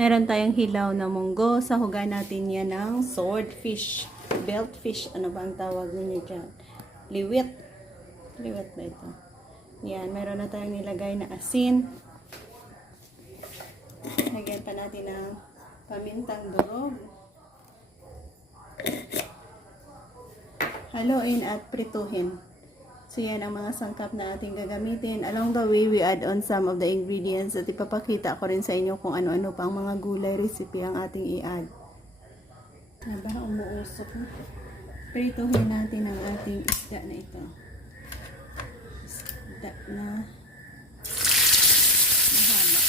Meron tayong hilaw na munggo. Sahugan natin yan ng swordfish. Beltfish. Ano ba ang tawag ninyo dyan? Liwit. Liwit ba ito? Yan. Meron na tayong nilagay na asin. Lagyan pa natin ng pamintang durog. Haluin at prituhin. So yan ang mga sangkap na ating gagamitin. Along the way, we add on some of the ingredients at ipapakita ko rin sa inyo kung ano-ano pang mga gulay recipe ang ating i-add. Diba? Umuusok na. Prituhin natin ang ating isda na ito. Isda na mahaba.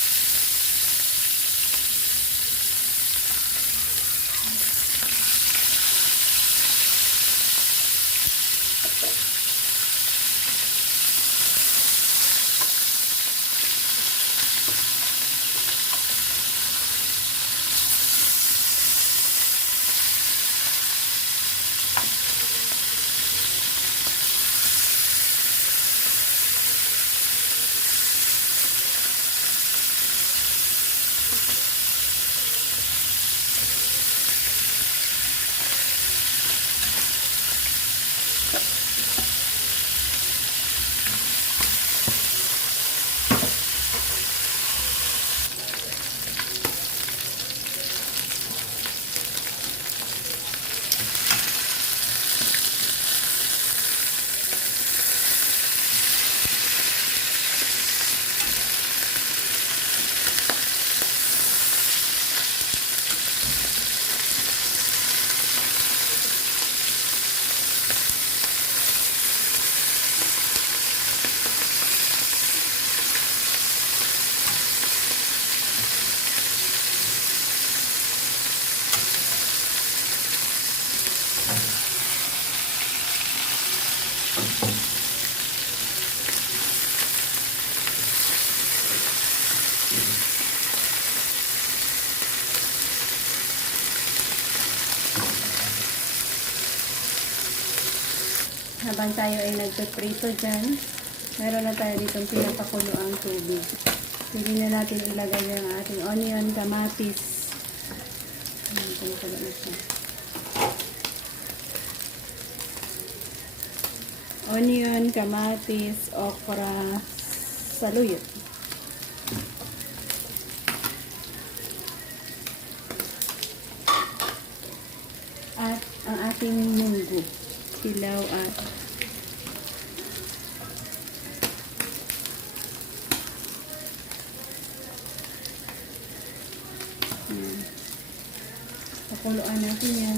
Habang tayo ay nagpiprito dyan, meron na tayo ditong pinapakulo ang tubig. Pwede na natin ilagay yung ating onion, kamatis. Pinakulo na siya. Onion, kamatis, okra, saluyot. At ang ating munggo. Hilaw at pakuluan natin yan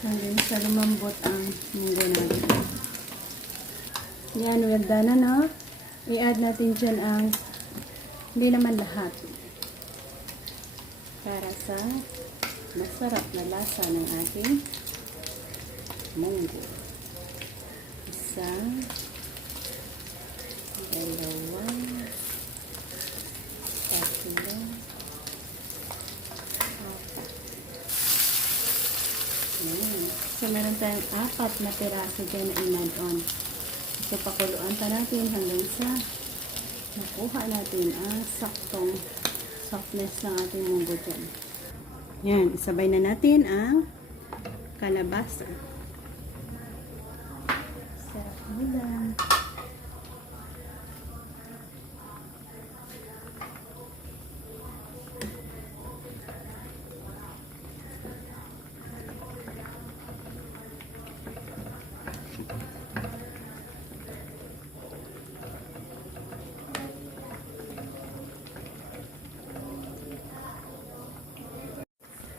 hanggang sa lumambot ang munggo natin. Yan, well done na, no? I-add natin dyan ang hindi naman lahat para sa masarap na lasa ng ating munggo. Isa, dalawa, tatlo, apat. So, meron tayong 4 na piraso dyan na in-add on. So, pakuluan pa natin hanggang sa makuha natin ang saktong softness ng ating munggo dyan. Yan, isabay na natin ang kalabasa. Sarap nila.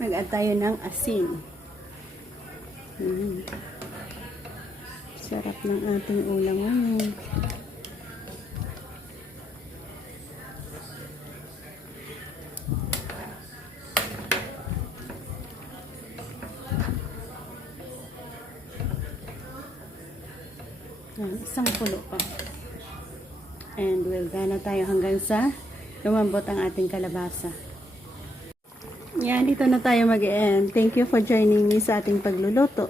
Mag-add tayo ng asin. Sarap ng ating ulam ngayon. Isang pulo pa. And well done na tayo hanggang sa lumambot ang ating kalabasa. Yan, dito na tayo mag-end. Thank you for joining me sa ating pagluluto.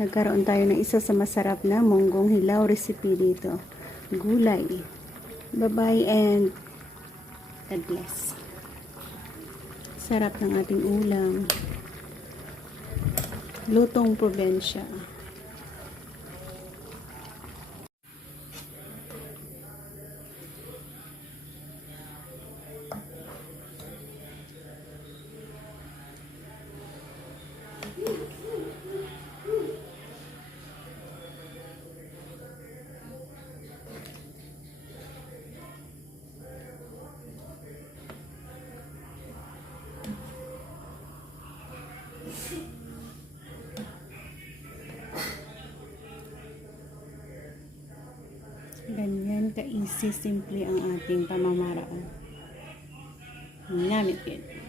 Nagkaroon tayo ng isa sa masarap na munggong hilaw recipe dito. Gulay. Bye-bye and God bless. Sarap ng ating ulam. Lutong probinsya. Ganyan ka-easy, simple ang ating pamamaraan. Namit yun.